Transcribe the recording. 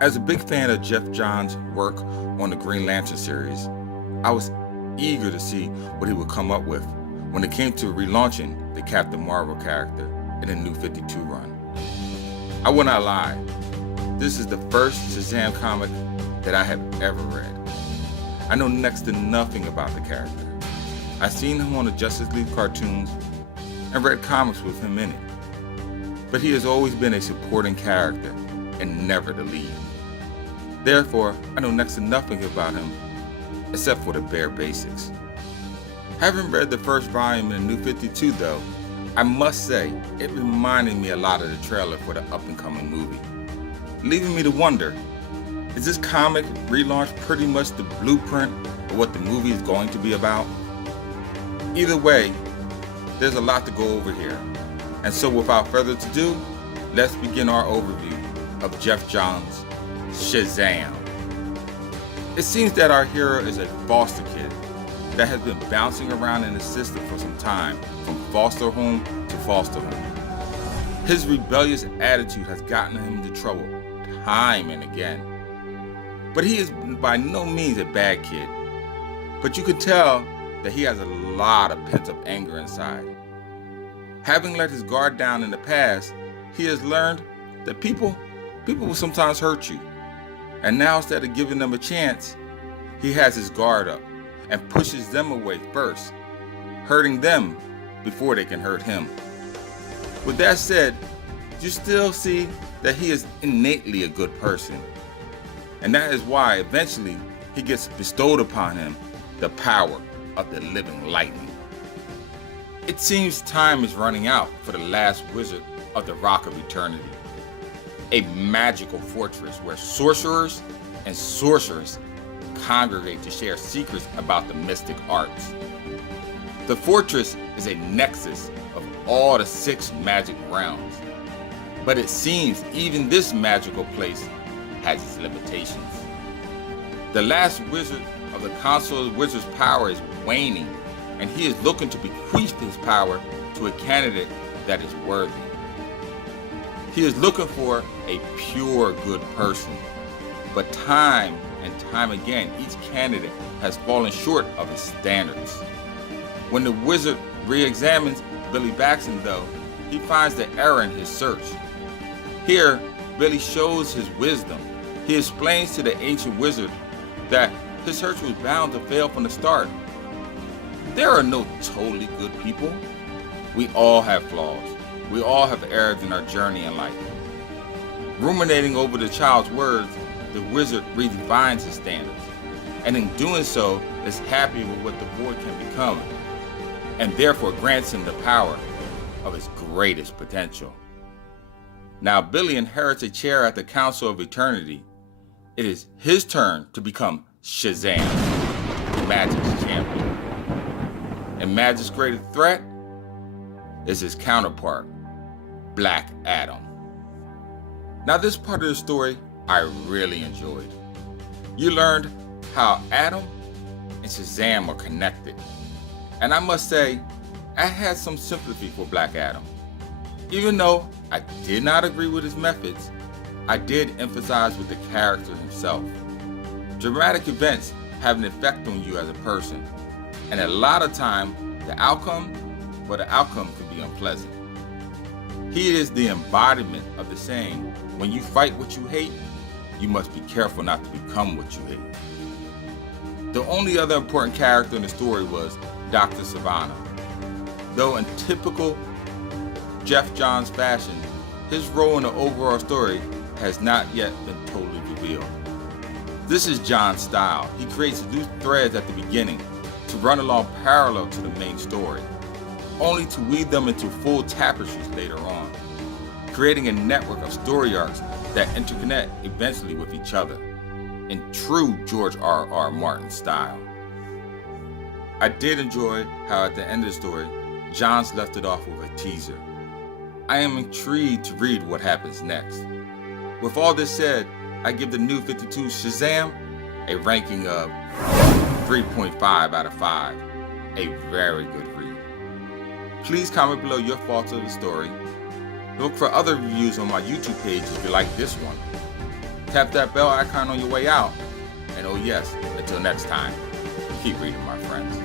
As a big fan of Geoff Johns' work on the Green Lantern series, I was eager to see what he would come up with when it came to relaunching the Captain Marvel character in the New 52 run. I will not lie, this is the first Shazam comic that I have ever read. I know next to nothing about the character. I've seen him on the Justice League cartoons and read comics with him in it, but he has always been a supporting character and never the lead. Therefore, I know next to nothing about him except for the bare basics. Having read the first volume in the New 52 though, I must say it reminded me a lot of the trailer for the up-and-coming movie, leaving me to wonder, is this comic relaunch pretty much the blueprint of what the movie is going to be about? Either way, there's a lot to go over here, and so without further ado, let's begin our overview of Geoff Johns' Shazam. It seems that our hero is a foster kid that has been bouncing around in the system for some time, from foster home to foster home. His rebellious attitude has gotten him into trouble time and again. But he is by no means a bad kid. But you can tell that he has a lot of pent-up anger inside. Having let his guard down in the past, he has learned that people will sometimes hurt you. And now instead of giving them a chance, he has his guard up and pushes them away first, hurting them before they can hurt him. With that said, you still see that he is innately a good person. And that is why eventually he gets bestowed upon him the power of the living lightning. It seems time is running out for the last wizard of the Rock of Eternity, a magical fortress where sorcerers and sorcerers congregate to share secrets about the mystic arts. The fortress is a nexus of all the 6 magic realms, but it seems even this magical place has its limitations. The last wizard of the Council of Wizards' power is waning, and he is looking to bequeath his power to a candidate that is worthy. He is looking for a pure good person, but time and time again, each candidate has fallen short of his standards. When the wizard re-examines Billy Batson though, he finds the error in his search. Here, Billy shows his wisdom. He explains to the ancient wizard that his search was bound to fail from the start. There are no totally good people. We all have flaws. We all have errors in our journey in life. Ruminating over the child's words, the wizard redefines his standards, and in doing so is happy with what the boy can become, and therefore grants him the power of his greatest potential. Now Billy inherits a chair at the Council of Eternity. It is his turn to become Shazam, Magic's champion. And Magic's greatest threat is his counterpart, Black Adam. Now this part of the story I really enjoyed. You learned how Adam and Shazam are connected. And I must say, I had some sympathy for Black Adam. Even though I did not agree with his methods, I did empathize with the character himself. Dramatic events have an effect on you as a person, and a lot of time, the outcome can be unpleasant. He is the embodiment of the saying, when you fight what you hate, you must be careful not to become what you hate. The only other important character in the story was Dr. Savannah. Though in typical Geoff Johns fashion, his role in the overall story has not yet been totally revealed. This is John's style. He creates new threads at the beginning to run along parallel to the main story, only to weave them into full tapestries later on, creating a network of story arcs that interconnect eventually with each other, in true George R.R. Martin style. I did enjoy how at the end of the story, Johns left it off with a teaser. I am intrigued to read what happens next. With all this said, I give the New 52 Shazam a ranking of 3.5 out of 5. A very good read. Please comment below your thoughts of the story. Look for other reviews on my YouTube page if you like this one. Tap that bell icon on your way out. And oh yes, until next time, keep reading, my friends.